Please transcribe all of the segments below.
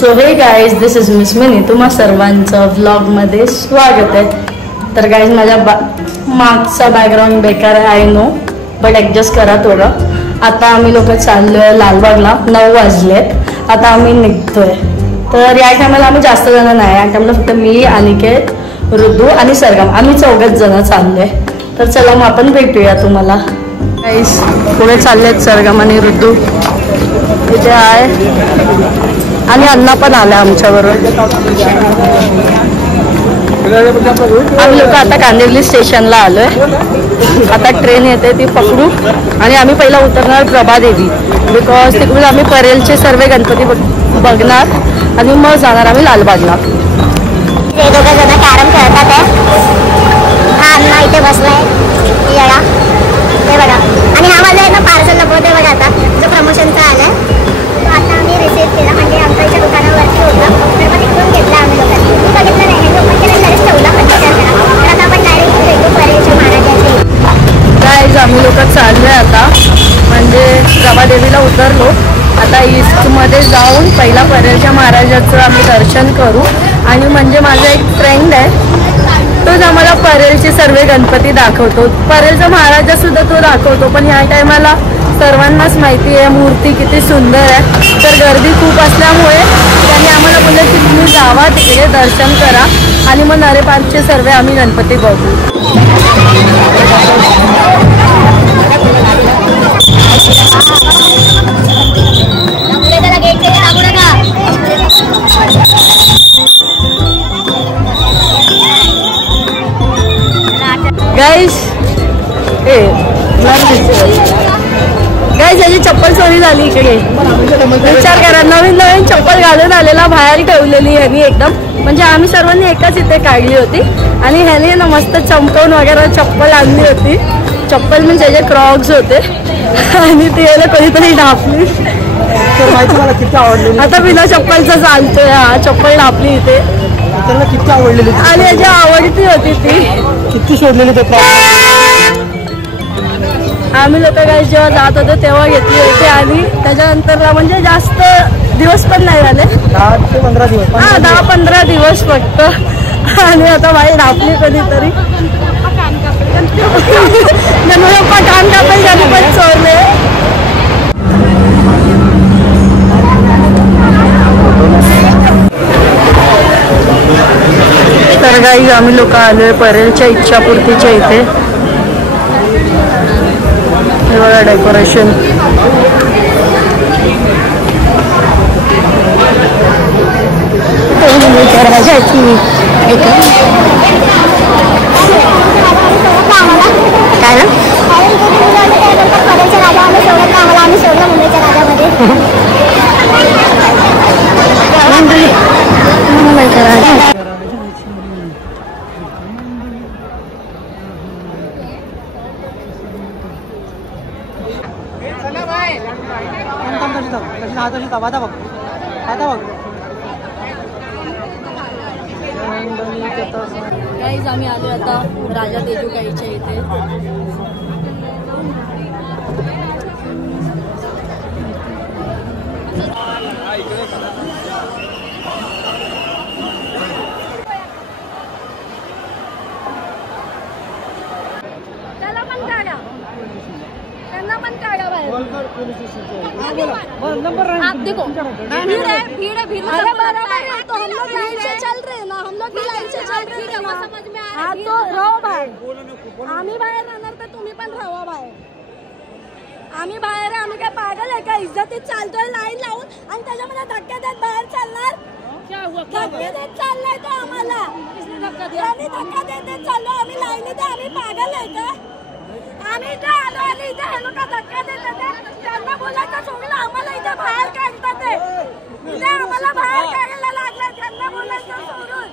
So हे guys, this is miss mini. तुम्हा सर्वांचं व्लॉगमध्ये स्वागत आहे. तर गाईज, माझ्या मागचा बॅकग्राऊंड बेकार आहे, आय नो, बट ॲडजस्ट करा थोडं. आता आम्ही लोक चाललोय लालबागला. 9 वाजलेत. आता आम्ही निघतोय. तर या टायमाला आम्ही जास्त जण नाही. या टायमाला फक्त मी, अनिकेत, ऋतू आणि सरगम, आम्ही 4 जण चाललोय. तर चला मग आपण भेटूया तुम्हाला. गाईज, पुढे चाललेत सरगम आणि ऋतू. इथे आहे आणि अण्णा पण आला आमच्याबरोबर. आम्ही लोक आता कांदिवली स्टेशनला आलोय. आता ट्रेन येते, ती पकडू आणि आम्ही पहिला उतरणार प्रभादेवी, बिकॉज तिकडून आम्ही परेलचे सर्व गणपती बघणार आणि मग जाणार आम्ही लालबागला. हे दोघं जण कॅरम खेळतात आहे. हा अण्णा इथे बसलाय येळा, ते बघा. आणि हा माझा आहे ना पार्सल लपवते बघा. आता जो प्रमोशनचा आलाय तो आता आम्ही रिसीव्ह केला. म्हणजे आमच्या इथे दुकानावरती होता, तर मग तिकडून घेतला आम्ही लोकांनी. मी बघितलं नाही, हे ओपन केलं तरीच ठेवला फर्निचर करा. तर आता आपण डायरेक्ट भेटू परेलच्या महाराजांचे. गाईज, आम्ही लोक चाललोय आता, म्हणजे प्रभादेवीला उतरलो. आता ईस्टमध्ये जाऊन पहिला परेलच्या महाराजाचं आम्ही दर्शन करू. आणि म्हणजे माझा एक फ्रेंड आहे, तोच आम्हाला परेलचे सर्व गणपती दाखवतो. परेलचा महाराजा सुद्धा तो दाखवतो. पण ह्या टायमाला सर्वांनाच माहिती आहे मूर्ती किती सुंदर आहे. तर गर्दी खूप असल्यामुळे त्यांनी आम्हाला बोललं की तुम्ही जावा तिकडे, दर्शन करा आणि मग नरेपारचे सर्व आम्ही गणपती बघू. गाईज, गाईज, याची चप्पल चोरी झाली इकडे. विचार करा, नवीन चप्पल घालून आलेला बाहेर ठेवलेली ह्यानी एकदम. म्हणजे आम्ही सर्वांनी एकाच इथे काढली होती आणि ह्याने ना मस्त चमकवून वगैरे चप्पल आणली होती. चप्पल म्हणजे त्याचे क्रॉक्स होते आणि ती याला कधीतरी ढापली. किती आवडलेली. आता बिना चप्पलचा चालतोय. हा चप्पल ढापली इथे. त्याला किती आवडलेली आणि याची आवडती होती ती. किती शोधलेली ते. आम्ही लोक काही जेव्हा जात होतो तेव्हा घेतली होती आणि त्याच्यानंतरला म्हणजे जास्त दिवस पण नाही झाले, 10 ते 15 दिवस. 10-15 दिवस फक्त. आणि आता बाई ढापली कधीतरी. पप्पा कान कापायचे झाले पण चोरले. तर काही आम्ही लोक आलोय परेलच्या इच्छापूर्तीच्या इथे. हे बघा डेकोरेशन. काय ना परेलच्या राजा आम्ही सोडत नाही, आम्हाला आम्ही सोडलं मुंबईच्या राजामध्ये. गाईज, आम्ही आलो आता राजा देजूकाईच्या इथे. त्याला पण काढा, त्यांना पण काढा बाहेर. आप देखो भीड़ है, भीड़ है, भीड़. अरे बराबर है, तो हम लोग लाइन से चल रहे हैं ना, हम लोग भी लाइन से चल रहे हैं. समझ में आ रहा है. तो राहो बाहेर. आम्ही बाहेर राहणार तर तुम्ही पण राहा बाहेर. आम्ही बाहेर आहे, आम्ही काय पागल आहे का? इज्जतीत चालतोय लाईन लावून आणि त्याच्यामध्ये धक्के देत बाहेर चालणार. धक्के देत चाललाय तो आम्हाला. आणि धक्का देत चाललो आम्ही लाईनीत. आम्ही पागल आहे का? आम्ही इथे आलो आणि इथे हे लोक धक्का देतात. त्यांना बोलायचं सोडलं, आम्हाला इथे बाहेर काढतात. इथे आम्हाला बाहेर काढायला लागलं. त्यांना बोलायचं सोडून.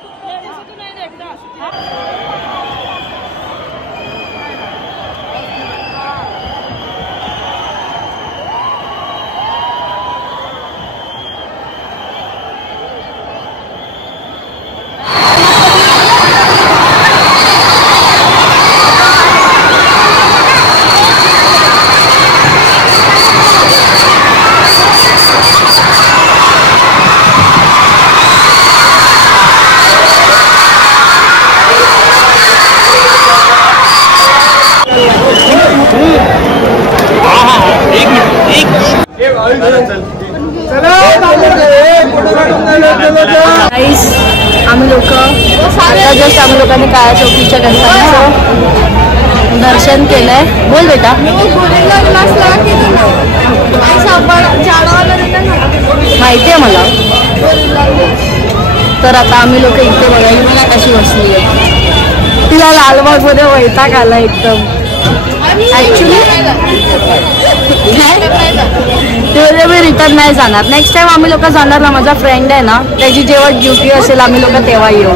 लोकांनी काळ्या चौकीच्या गणपतीचं दर्शन केलंय. बोल बेटा. माहिती आहे मला. तर आता आम्ही लोक इथे बघायला मला कशी बसली आहे. तिला लालबागमध्ये वैताग आला एकदम. ऍक्च्युली ते मी रिटर्न नाही जाणार. नेक्स्ट टाइम आम्ही लोक जाणार ना. माझा फ्रेंड आहे ना, त्याची जेव्हा ड्युटी असेल आम्ही लोक तेव्हा येऊ.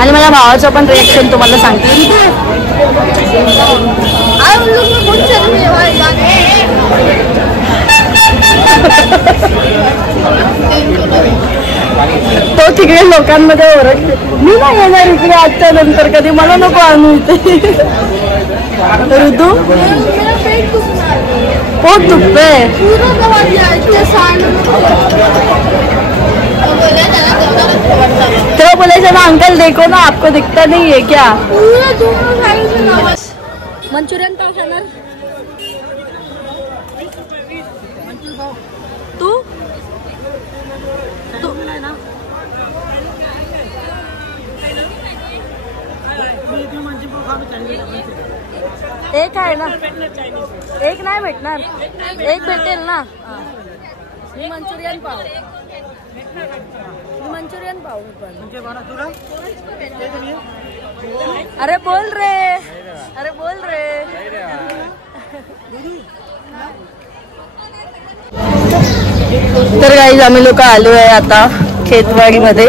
आणि माझ्या भावाचं पण रिएक्शन तुम्हाला सांगते. तो तिकडे लोकांमध्ये ओरडते, मी नाही येणार इकडे आजच्या नंतर कधी, मला नको आणू इथे. ऋतू पोट दुखतंय. तो बोलायचं ना अंकल देखो ना आपको दिखता नहीं है क्या. मंचुरियन पाव खाणार तू. एक आहे ना, एक नाही भेटणार, एक भेटेल ना. मी मंचुरियन पाव, मंचुरियन पाव पण. अरे बोल रे, अरे बोल रे. तर गाईज आम्ही लोक आलो आहे आता खेतवाडीमध्ये.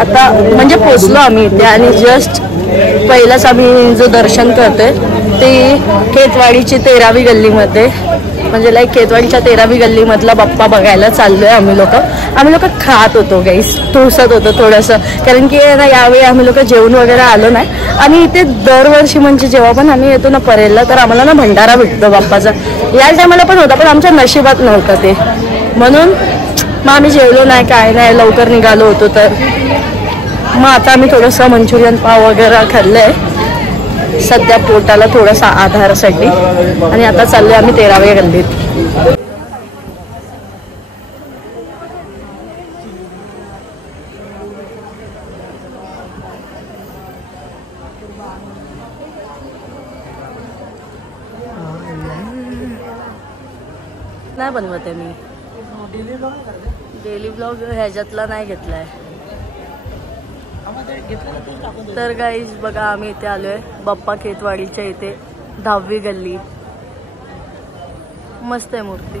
आता म्हणजे पोचलो आम्ही इथे आणि जस्ट पहिलाच आम्ही जो दर्शन करतोय ते खेतवाडीची 13वी गल्लीमध्ये, म्हणजे लाईक खेतवाडीच्या 13वी गल्लीमधला बाप्पा बघायला चाललोय आम्ही लोक. खात होतो गाईस, टुसत होतो थोडंसं, कारण की ना यावेळी आम्ही लोक जेवण वगैरे आलो नाही. आणि इथे दरवर्षी म्हणजे जेव्हा पण आम्ही येतो ना परेलला तर आम्हाला ना भंडारा भेटतो बाप्पाचा. या टायमाला पण होता पण आमच्या नशिबात नव्हतं ते, म्हणून मग आम्ही जेवलो नाही काय नाही, लवकर निघालो होतो. तर मग आता आम्ही थोडंसं मंचुरियन पाव वगैरे खाल्लंय सध्या पोटाला थोडासा आधारासाठी. आणि आता चाललोय आम्ही 13व्या गल्लीत. नाही बनवत आहे मी डेली ब्लॉग, ह्याच्यातला नाही घेतलाय. तर गाईज बघा आम्ही इथे आलोय बाप्पा खेतवाडीच्या इथे 10वी गल्ली. मस्त आहे मूर्ती.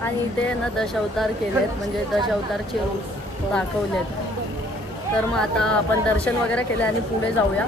आणि इथे ना दशावतार केलेत, म्हणजे दशावतारचे रूप दाखवलेत. तर मग आता आपण दर्शन वगैरे केले आणि पुढे जाऊया.